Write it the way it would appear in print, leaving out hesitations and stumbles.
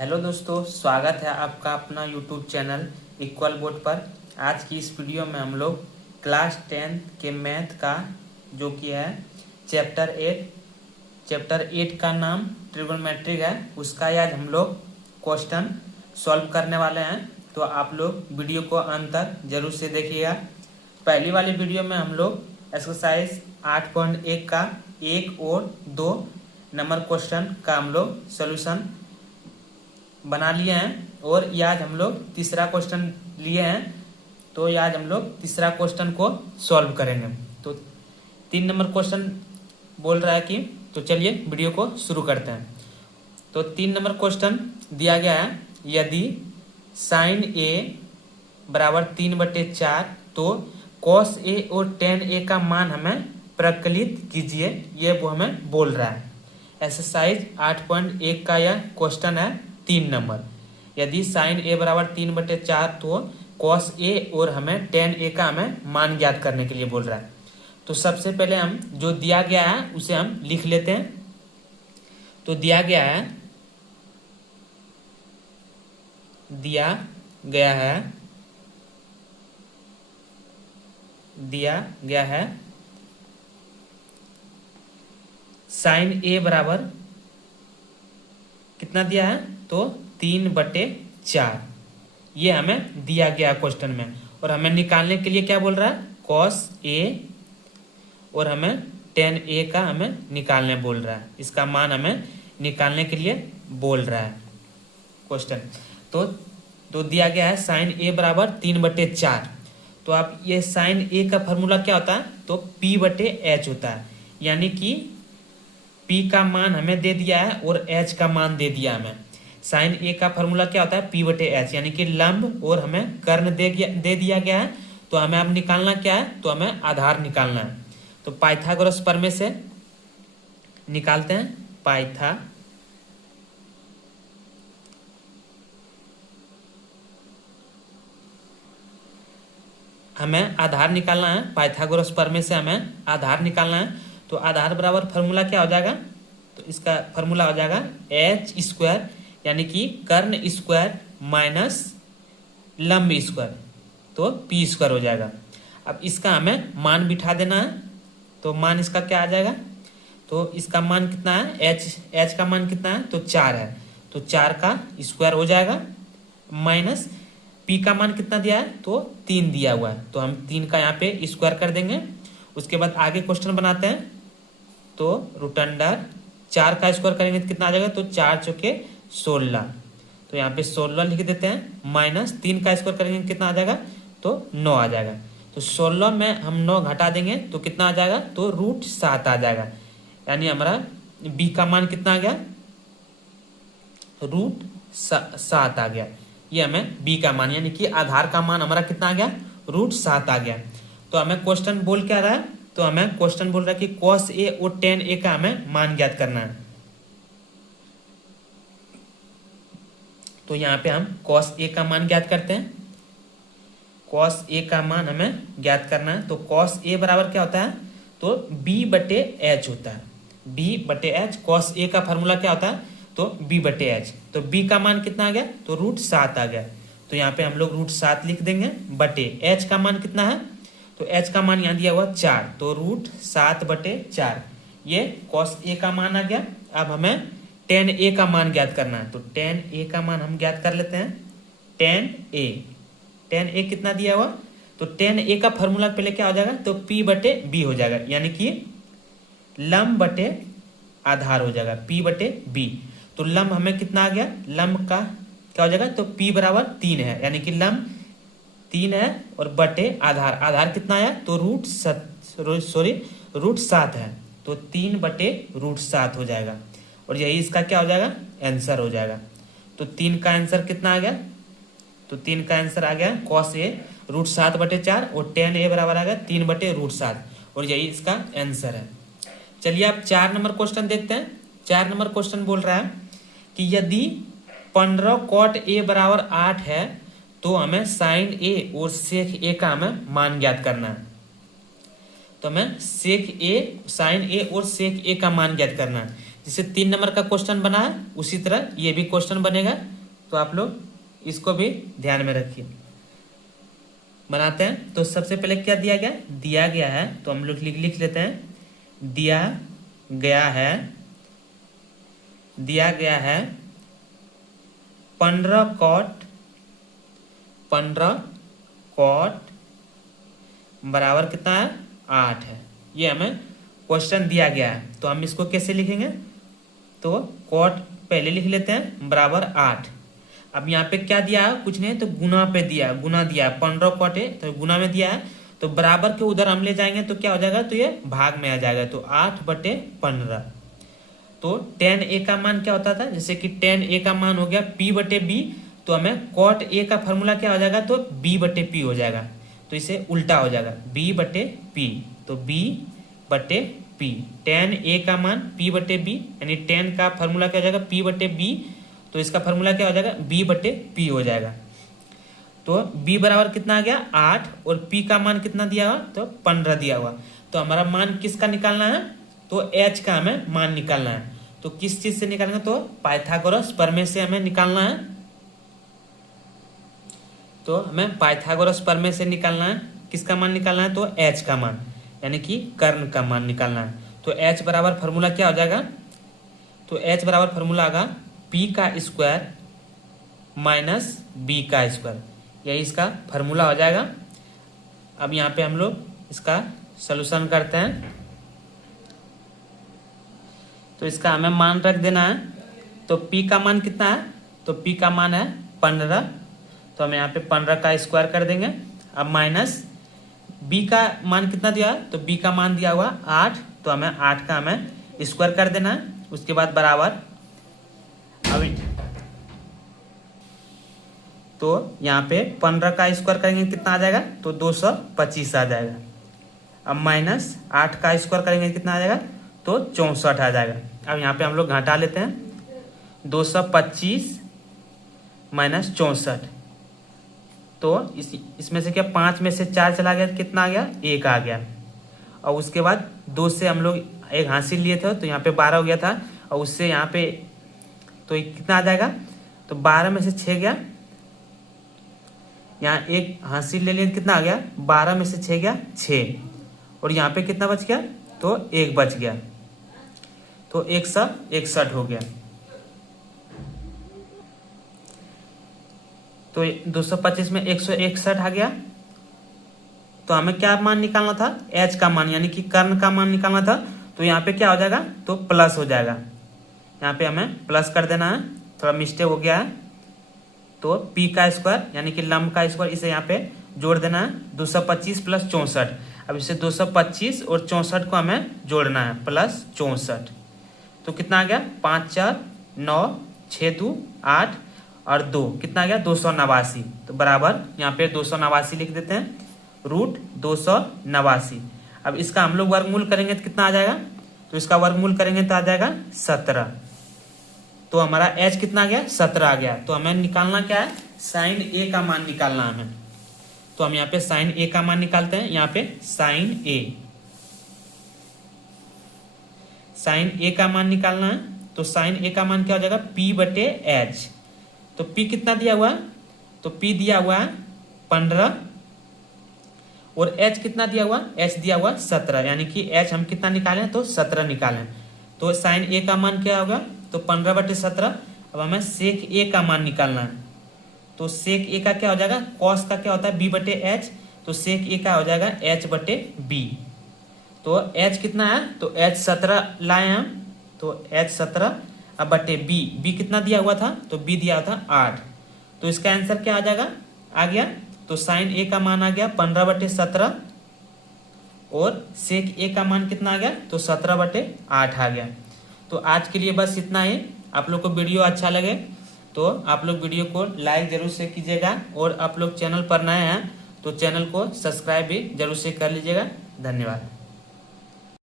Hello दोस्तों, स्वागत है आपका अपना यूट्यूब चैनल इक्वल बोर्ड पर। आज की इस वीडियो में हम लोग क्लास 10 के मैथ का जो कि है चैप्टर 8 का नाम ट्रिगोनोमेट्रिक है, उसका आज हम लोग क्वेश्चन सॉल्व करने वाले हैं। तो आप लोग वीडियो को अंत तक जरूर से देखिएगा। पहली वाली वीडियो में हम लोग एक्सरसाइज 8.1 का 1 और 2 नंबर क्वेश्चन का हम लोग सोल्यूशन बना लिए हैं और ये आज हम लोग तीसरा क्वेश्चन लिए हैं। तो ये आज हम लोग तीसरा क्वेश्चन को सॉल्व करेंगे। तो 3 नंबर क्वेश्चन बोल रहा है कि तो चलिए वीडियो को शुरू करते हैं। तो 3 नंबर क्वेश्चन दिया गया है, यदि साइन ए बराबर 3/4 तो कॉस ए और टेन ए का मान हमें प्रकलित कीजिए, ये वो हमें बोल रहा है। एक्सरसाइज 8.1 का यह क्वेश्चन है 3 नंबर। यदि साइन ए बराबर 3/4 तो कॉस ए और हमें टेन ए का हमें मान ज्ञात करने के लिए बोल रहा है। तो सबसे पहले हम जो दिया गया है उसे हम लिख लेते हैं। तो दिया गया है साइन ए बराबर कितना दिया है, तो 3/4 ये हमें दिया गया क्वेश्चन में। और हमें निकालने के लिए क्या बोल रहा है, कॉस ए और हमें टेन ए का हमें निकालने बोल रहा है। इसका मान हमें निकालने के लिए बोल रहा है क्वेश्चन। तो दिया गया है साइन ए बराबर 3/4। तो आप ये साइन ए का फॉर्मूला क्या होता है, तो P/H होता है। यानी कि P का मान हमें दे दिया है और H का मान दे दिया हमें। साइन ए का फॉर्मूला क्या होता है, P/H, यानी कि लंब और हमें कर्ण दे दिया गया है। तो हमें अब निकालना क्या है, तो हमें आधार निकालना है। तो पाइथागोरस प्रमेय से निकालते हैं। हमें आधार निकालना है, पाइथागोरस प्रमेय से हमें आधार निकालना है। तो आधार बराबर फॉर्मूला क्या हो जाएगा, तो इसका फॉर्मूला हो जाएगा H², यानी कि कर्ण स्क्वायर माइनस लंब स्क्वायर, तो P² हो जाएगा। अब इसका हमें मान बिठा देना है। तो मान इसका क्या आ जाएगा, तो इसका मान कितना है, H का मान कितना है, तो 4 है। तो 4 का स्क्वायर हो जाएगा माइनस P का मान कितना दिया है, तो 3 दिया हुआ है। तो हम 3 का यहाँ पे स्क्वायर कर देंगे। उसके बाद आगे क्वेश्चन बनाते हैं। तो रूट अंडर 4 का स्क्वायर करेंगे तो कितना आ जाएगा, तो 4 चौके 16। तो यहाँ पे 16 लिख देते हैं, माइनस 3 का स्क्वायर करेंगे कितना आ जाएगा, तो 9 आ जाएगा। तो 16 में हम 9 घटा देंगे तो कितना आ जाएगा, तो √7 आ जाएगा। यानी हमारा B का मान कितना आ गया, √7 आ गया। ये हमें B का मान यानी कि आधार का मान हमारा कितना आ गया, √7 आ गया। तो हमें क्वेश्चन बोल क्या रहा है, तो हमें क्वेश्चन बोल रहा है कि कॉस ए और टेन ए का हमें मान ज्ञात करना है। तो यहाँ पे हम कॉस ए का मान ज्ञात करते हैं। कॉस ए का मान हमें ज्ञात करना है। तो कॉस ए बराबर क्या होता है, तो B/H होता है। B/H, कॉस ए का फॉर्मूला क्या होता है, तो B/H। तो B का मान कितना आ गया, तो √7 आ गया। तो यहाँ पे हम लोग √7 लिख देंगे बटे H का मान कितना है, तो H का मान यहाँ दिया हुआ 4, तो √7/4 ये कॉस ए का मान आ गया। अब हमें टेन ए का मान ज्ञात करना है। तो टेन ए का मान हम ज्ञात कर लेते हैं। टेन ए कितना दिया हुआ, तो टेन ए का फॉर्मूला पहले क्या हो जाएगा, तो P/B हो जाएगा, यानी कि लंब बटे आधार हो जाएगा, P/B। तो लंब हमें कितना आ गया, लंब का क्या हो जाएगा, तो P बराबर 3 है, यानी कि लंब 3 है और बटे आधार कितना आया, तो √7 है। तो 3/√7 हो जाएगा और यही इसका क्या हो जाएगा, आंसर हो जाएगा। तो 3 का आंसर कितना आ गया, तो 3 का आंसर आ गया कॉस ए √7/4 और टेन ए बराबर आ गया 3/√7 और यही इसका आंसर है। चलिए अब 4 नंबर क्वेश्चन देखते हैं। 4 नंबर क्वेश्चन बोल रहा है कि यदि 15 cot A बराबर 8 है तो हमें साइन ए और सेक ए का हमें मान ज्ञात करना है। तो हमें सेक ए, साइन ए और सेक ए का मान ज्ञात करना है। जैसे 3 नंबर का क्वेश्चन बना है उसी तरह ये भी क्वेश्चन बनेगा, तो आप लोग इसको भी ध्यान में रखिए। बनाते हैं। तो सबसे पहले क्या दिया गया है, तो हम लोग लिख लेते हैं। दिया गया है 15 कॉट बराबर कितना है 8 है। ये हमें क्वेश्चन दिया गया है, तो हम इसको कैसे लिखेंगे, तो कॉट पहले लिख लेते हैं बराबर 8। अब यहाँ पे क्या दिया है, कुछ नहीं तो गुना पे दिया, गुना दिया है। 15 कॉट है तो गुना में दिया है, तो बराबर के उधर हम ले जाएंगे तो क्या हो जाएगा, तो ये भाग में आ जाएगा, तो 8/15। तो tan a का मान क्या होता था, जैसे कि tan a का मान हो गया p/b, तो हमें cot a का फॉर्मूला क्या हो जाएगा, तो b/p हो जाएगा। तो इसे उल्टा हो जाएगा b/p, तो b/p। tan a का मान p/b, यानी tan का फॉर्मूला क्या हो जाएगा p/b, तो इसका फॉर्मूला क्या हो जाएगा b/p हो जाएगा। तो b बराबर कितना आ गया 8, और p का मान कितना दिया हुआ, तो 15 दिया हुआ। तो हमारा मान किसका निकालना है, तो h का हमें मान निकालना है। तो किस चीज से निकालेंगे, तो पाइथागोरस प्रमेय से हमें निकालना है। तो हमें पाइथागोरस प्रमेय से निकालना है, किसका मान निकालना है, तो h का मान, यानी कि कर्ण का मान निकालना है। तो h बराबर फॉर्मूला क्या हो जाएगा, तो h बराबर फॉर्मूला आएगा p का स्क्वायर माइनस b का स्क्वायर, यही इसका फॉर्मूला हो जाएगा। अब यहाँ पे हम लोग इसका सॉल्यूशन करते हैं। तो इसका हमें मान रख देना है। तो p का मान कितना है, तो p का मान है 15, तो हम यहाँ पे 15 का स्क्वायर कर देंगे। अब माइनस b का मान कितना दिया, तो b का मान दिया हुआ 8, तो हमें 8 का हमें स्क्वायर कर देना है। उसके बाद बराबर, अभी तो यहाँ पे 15 का स्क्वायर करेंगे कितना आ जाएगा, तो 225 आ जाएगा। अब माइनस 8 का स्क्वायर करेंगे कितना आ जाएगा, तो 64 आ जाएगा। अब यहाँ पे हम लोग घटा लेते हैं, 225 माइनस 64, तो इसमें से क्या 5 में से 4 चला गया, कितना आ गया 1 आ गया। और उसके बाद 2 से हम लोग 1 हासिल लिए थे, तो यहाँ पे 12 हो गया था, और उससे यहाँ पे तो कितना आ जाएगा, तो 12 में से 6 गया, यहाँ 1 हासिल ले लिए, कितना आ गया 12 में से 6 गया 6, और यहाँ पे कितना बच गया, तो 1 बच गया, तो 161 हो गया। तो 225 में 161 आ गया। तो हमें क्या मान निकालना था, h का मान, यानी कि कर्ण का मान निकालना था। तो यहाँ पे क्या हो जाएगा, तो प्लस हो जाएगा, यहाँ पे हमें प्लस कर देना है, थोड़ा मिस्टेक हो गया है। तो p का स्क्वायर यानी कि लंब का स्क्वायर, इसे यहाँ पे जोड़ देना है, 225 प्लस 64। अब इसे 225 और 64 को हमें जोड़ना है, प्लस 64, तो कितना आ गया 5 4 9 6 2 8 और 2, कितना आ गया 289। तो बराबर यहाँ पे 289 लिख देते हैं, रूट 289। अब इसका हम लोग वर्गमूल करेंगे तो कितना आ जाएगा, तो इसका वर्गमूल करेंगे तो आ जाएगा 17। तो हमारा h कितना आ गया 17 आ गया। तो हमें निकालना क्या है, साइन a का मान निकालना है हमें। तो हम यहाँ पे साइन a का मान निकालते हैं, यहाँ पे साइन a का मान निकालना है। तो साइन a का मान क्या हो जाएगा p/h। तो p कितना दिया हुआ है, तो p दिया हुआ है 15, और h कितना दिया हुआ, h दिया हुआ 17, यानी कि h हम कितना निकालें, तो 17 निकालें। तो साइन a का मान क्या होगा, तो 15/17। अब हमें सेक a का मान निकालना है। तो सेक a का क्या हो जाएगा, कॉस का क्या होता है b/h, तो सेक a का हो जाएगा h/b। तो h कितना है, तो h 17 लाए हम, तो h 17 अब बटे b कितना दिया हुआ था, तो b दिया हुआ था 8। तो इसका आंसर क्या आ जाएगा, आ गया। तो साइन a का मान आ गया 15/17, और सेक a का मान कितना आ गया, तो 17/8 आ गया। तो आज के लिए बस इतना ही। आप लोग को वीडियो अच्छा लगे तो आप लोग वीडियो को लाइक जरूर से कीजिएगा, और आप लोग चैनल पर नए हैं तो चैनल को सब्सक्राइब भी जरूर से कर लीजिएगा। धन्यवाद।